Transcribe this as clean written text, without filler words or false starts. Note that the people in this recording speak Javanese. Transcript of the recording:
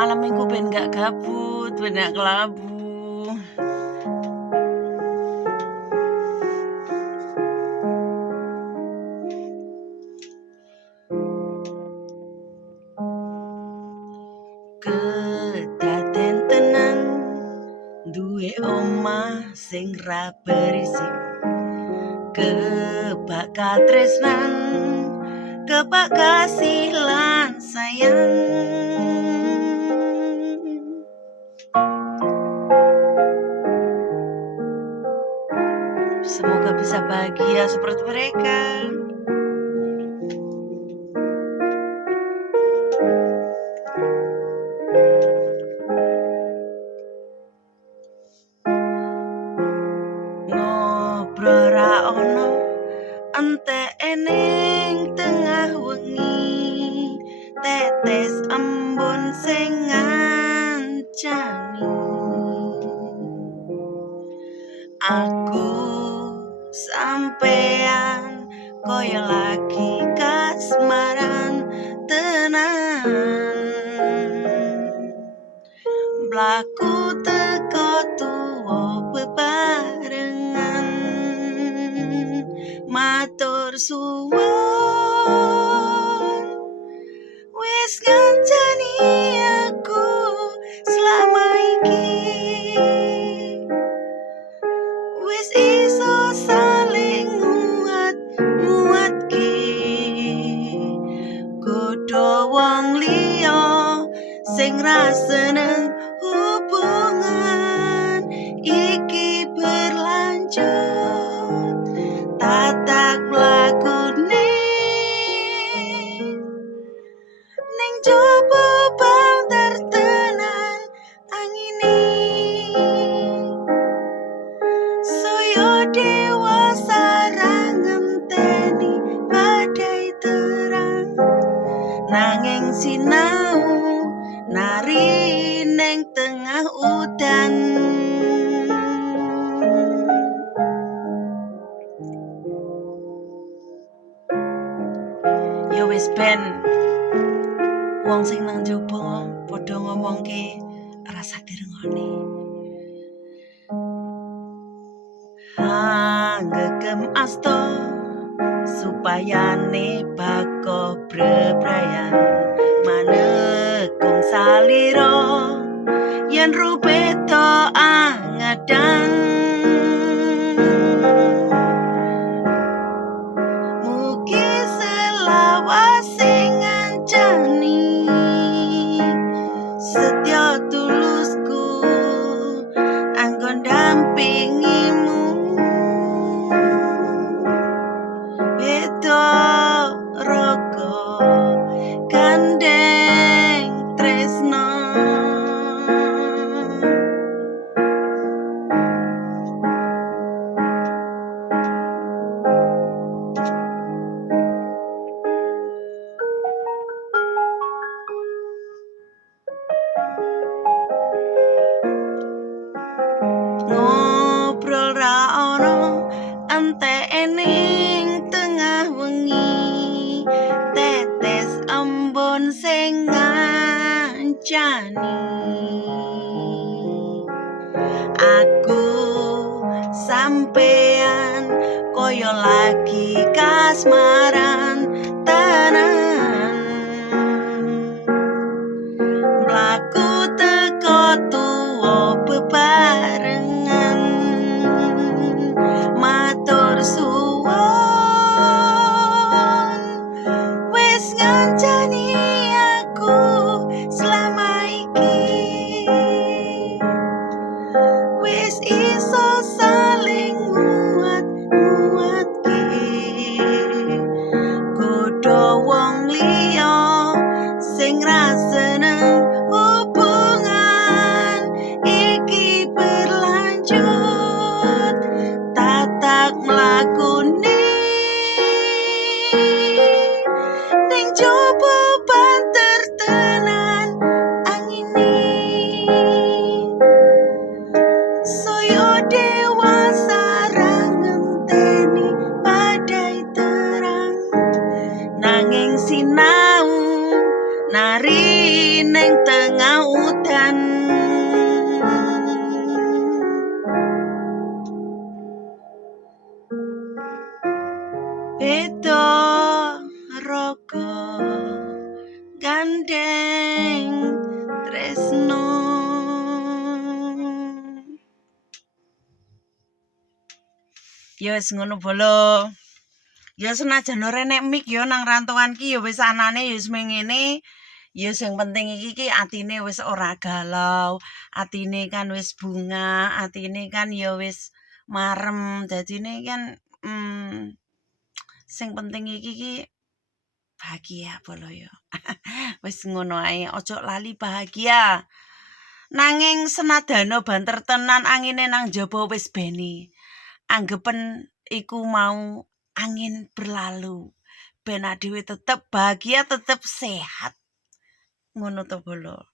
malam minggu ben gak gabut, ben gak kelabu. Kedaden tenan duwe omah sing ra berisik, kebak katresnan, kebak kasih lan sayang. Semoga bisa bahagia seperti mereka. Ngobrol ra ono entek eneng tengah wengi, tetes embun sing ngancani. Aku sampean koyo lagi kasmaran tenan, mlaku teko tuwa bebarengan, matur suwun wis ngancani aku selama iki, wis iso saling nguatke, godho wong liya sing ra seneng hubungan iki berlanjut. Tatak mlakune ning jaba banter tenan angine, saya dewasa ra ngenteni badai terang, nanging sinau nari ning tengah udan. Ya wis ben wong sing nang jaba padha ngomongke rasa direngoni. Ngegem asta supayane bako bebrayan, manekung salira yen rupeta angadang. Mugi selawase ngancani setya tulusku anggon dampingimu, beda raga gandeng tresno. Ngobrol ra ono entek ening tengah wengi, tetes embun sing ngancani. Aku sampean koyo lagi kasmaran tenan, mlaku teko tuwa bebarengan, matur suwun wis ngancani aku selama iki, wis iso saling nguatke, godho wong liya sing ra seneng hubungan iki berlanjut. Tatak mlakune ning jaba banter tenan angine, saya dewasa ra ngenteni badai terang, nanging sinau nari ning tengah beda raga gandeng tresno. Ya wis ngono bolo. Ya senajan ora nek mik ya nang rantauan ki ya wis anane ya wis mengene. Ya sing penting iki atine wis ora galau, atine kan wis bunga, atine kan ya wis marem. Dadine kan sing penting iki bahagia bolo ya. Wis ngono ae, ojo lali bahagia. Nanging senadana banter tenan angine nang jaba wis beni. Anggepen iku mau angin berlalu. Ben adewe tetep bahagia, tetep sehat. Ngono to bolo.